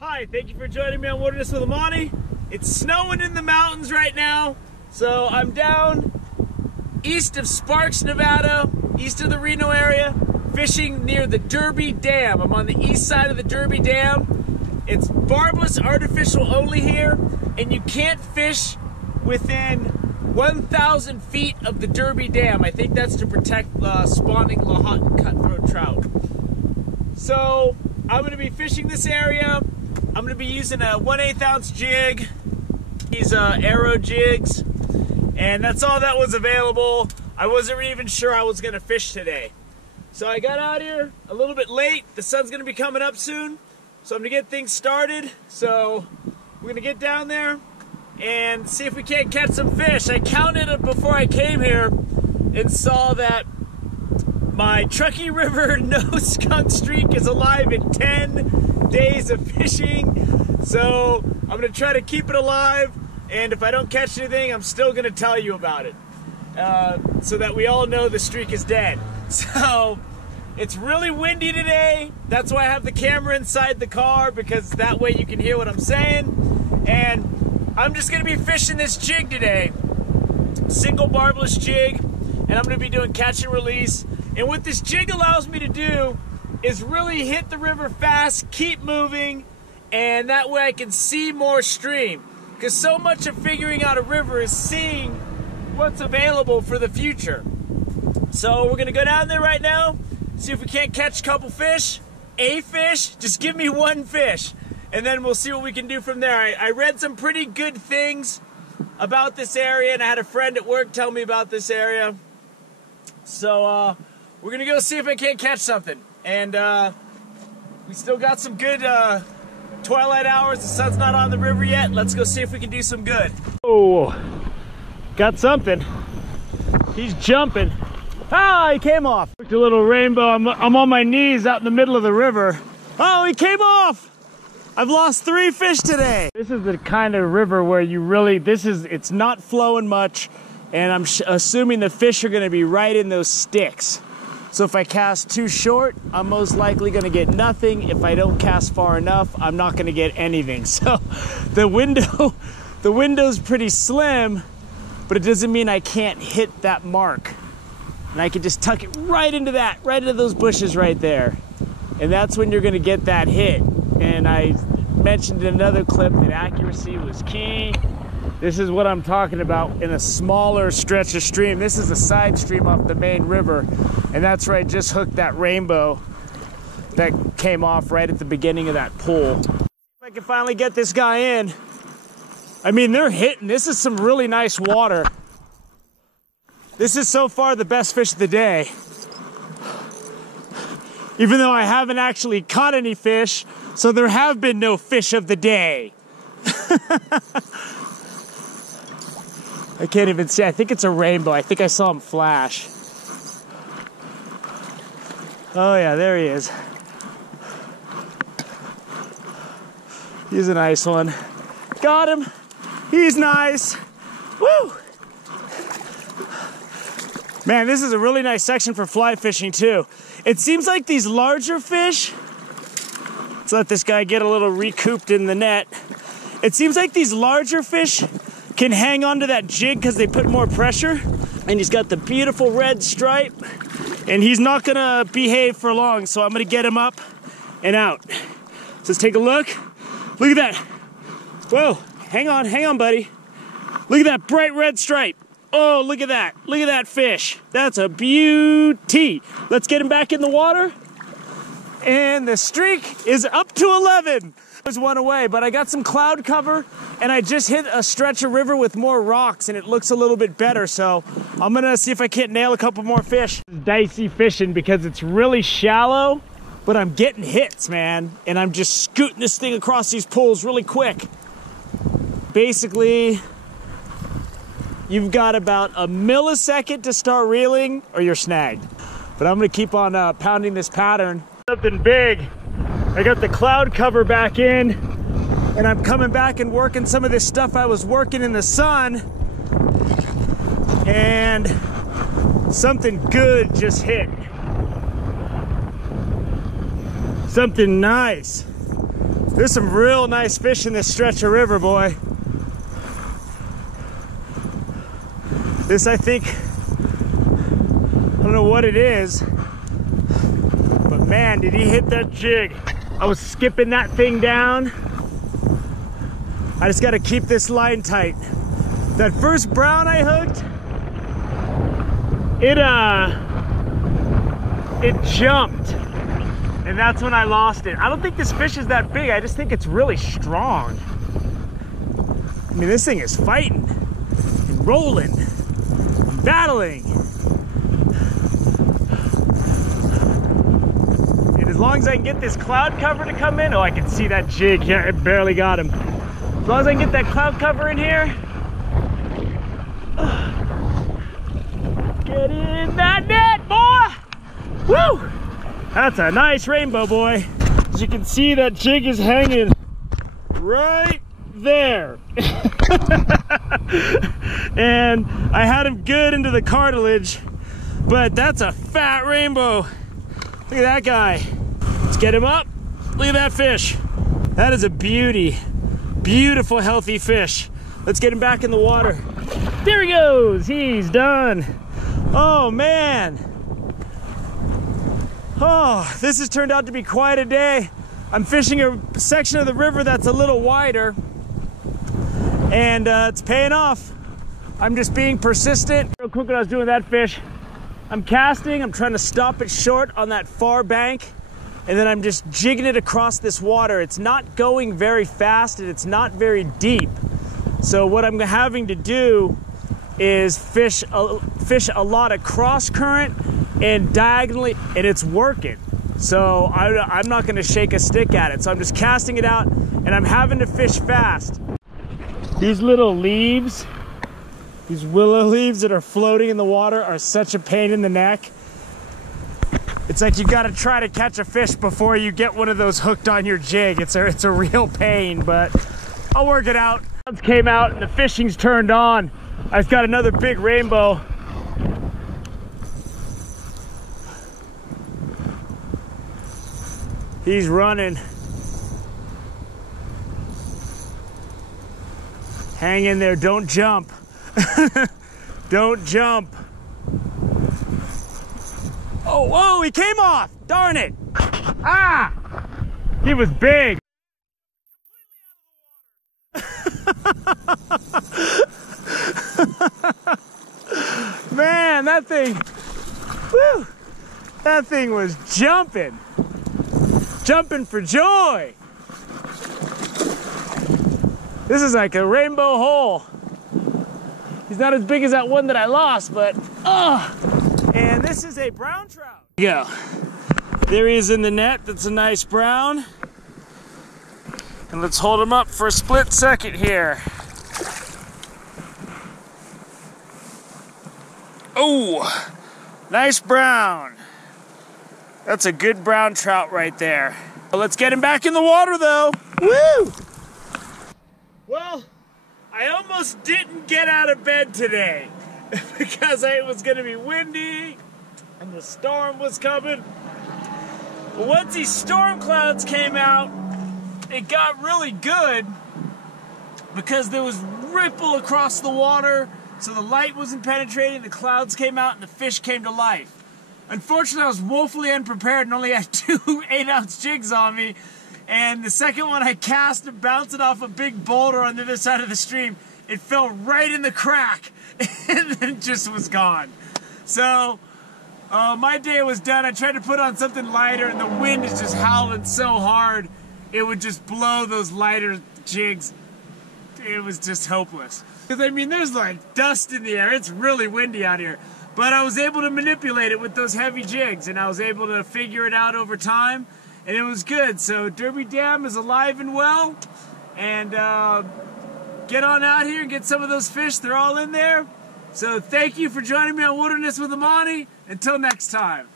Hi, thank you for joining me on Wilderness with Amani. It's snowing in the mountains right now, so I'm down east of Sparks, Nevada, east of the Reno area, fishing near the Derby Dam. I'm on the east side of the Derby Dam. It's barbless artificial only here, and you can't fish within 1,000 feet of the Derby Dam. I think that's to protect spawning Lahontan cutthroat trout. So I'm going to be fishing this area. I'm going to be using a 1/8 ounce jig, these arrow jigs, and that's all that was available. I wasn't even sure I was going to fish today. So I got out here a little bit late. The sun's going to be coming up soon, so I'm going to get things started. So we're going to get down there and see if we can't catch some fish. I counted it before I came here and saw that my Truckee River no skunk streak is alive in 10 days of fishing. So I'm gonna try to keep it alive, and if I don't catch anything, I'm still gonna tell you about it, so that we all know the streak is dead. So it's really windy today. That's why I have the camera inside the car, because that way you can hear what I'm saying. And I'm just gonna be fishing this jig today, single barbless jig, and I'm gonna be doing catch and release. And what this jig allows me to do is really hit the river fast, keep moving, and that way I can see more stream. Because so much of figuring out a river is seeing what's available for the future. So we're gonna go down there right now, see if we can't catch a couple fish, a fish, just give me one fish, and then we'll see what we can do from there. I read some pretty good things about this area, and I had a friend at work tell me about this area. So we're gonna go see if I can't catch something. And we still got some good twilight hours. The sun's not on the river yet. Let's go see if we can do some good. Oh, got something. He's jumping. Ah, he came off. Looked a little rainbow. I'm on my knees out in the middle of the river. Oh, he came off. I've lost 3 fish today. This is the kind of river where you really, it's not flowing much, and I'm assuming the fish are gonna be right in those sticks. So if I cast too short, I'm most likely gonna get nothing. If I don't cast far enough, I'm not gonna get anything. So the window's pretty slim, but it doesn't mean I can't hit that mark. And I can just tuck it right into those bushes right there. And that's when you're gonna get that hit. And I mentioned in another clip that accuracy was key. This is what I'm talking about in a smaller stretch of stream. This is a side stream off the main river, and that's where I just hooked that rainbow that came off right at the beginning of that pool. If I can finally get this guy in. I mean, they're hitting. This is some really nice water. This is so far the best fish of the day. Even though I haven't actually caught any fish, so there have been no fish of the day. I can't even see. I think it's a rainbow. I think I saw him flash. Oh yeah, there he is. He's a nice one. Got him. He's nice. Woo! Man, this is a really nice section for fly fishing too. It seems like these larger fish, let's let this guy get a little recouped in the net. It seems like these larger fish can hang onto that jig because they put more pressure, and he's got the beautiful red stripe, and he's not gonna behave for long, so I'm gonna get him up and out. So let's take a look. Look at that. Whoa, hang on, buddy. Look at that bright red stripe. Oh, look at that fish. That's a beauty. Let's get him back in the water, and the streak is up to 11. Was one away, but I got some cloud cover, and I just hit a stretch of river with more rocks, and it looks a little bit better, so I'm gonna see if I can't nail a couple more fish. Dicey fishing because it's really shallow, but I'm getting hits, man, and I'm just scooting this thing across these pools really quick. Basically, you've got about a millisecond to start reeling or you're snagged. But I'm gonna keep on pounding this pattern. Something big. I got the cloud cover back in, and I'm coming back and working some of this stuff I was working in the sun, and something good just hit. Something nice. There's some real nice fish in this stretch of river, boy. This, I think, I don't know what it is, but man, did he hit that jig. I was skipping that thing down. I just got to keep this line tight. That first brown I hooked, it jumped, and that's when I lost it. I don't think this fish is that big. I just think it's really strong. I mean, this thing is fighting, and rolling, and battling. And as long as I can get this cloud cover to come in, oh, I can see that jig. Yeah, it barely got him. As long as I can get that cloud cover in here, get in that net, boy! Woo! That's a nice rainbow, boy. As you can see, that jig is hanging right there. And I had him good into the cartilage, but that's a fat rainbow. Look at that guy. Let's get him up. Look at that fish. That is a beauty. Beautiful, healthy fish. Let's get him back in the water. There he goes. He's done. Oh, man. Oh, this has turned out to be quite a day. I'm fishing a section of the river that's a little wider, and it's paying off. I'm just being persistent. Real quick, when I was doing that fish, I'm casting, I'm trying to stop it short on that far bank, and then I'm just jigging it across this water. It's not going very fast and it's not very deep. So what I'm having to do is fish a lot of cross current and diagonally, and it's working. So I'm not gonna shake a stick at it. So I'm just casting it out, and I'm having to fish fast. These little leaves, these willow leaves that are floating in the water are such a pain in the neck. It's like you gotta try to catch a fish before you get one of those hooked on your jig. It's a real pain, but I'll work it out. Clouds came out and the fishing's turned on. I've got another big rainbow. He's running. Hang in there, don't jump. Don't jump. Oh, whoa, he came off, darn it. Ah, he was big. Man, that thing, whew, that thing was jumping for joy. This is like a rainbow hole. He's not as big as that one that I lost, but and this is a brown trout. There you go. There he is in the net. That's a nice brown. And let's hold him up for a split second here. Oh, nice brown. That's a good brown trout right there. Well, let's get him back in the water though. Woo! Well, I almost didn't get out of bed today because it was gonna be windy and the storm was coming. But once these storm clouds came out, it got really good because there was ripple across the water, so the light wasn't penetrating, the clouds came out, and the fish came to life. Unfortunately, I was woefully unprepared and only had 2 8-ounce jigs on me, and the second one I cast and bounced it off a big boulder on the other side of the stream. It fell right in the crack and then just was gone. So my day was done. I tried to put on something lighter, and the wind is just howling so hard it would just blow those lighter jigs. It was just hopeless. Because I mean, there's like dust in the air. It's really windy out here. But I was able to manipulate it with those heavy jigs, and I was able to figure it out over time, and it was good. So Derby Dam is alive and well, and get on out here and get some of those fish. They're all in there. So thank you for joining me on Wilderness with Amani. Until next time.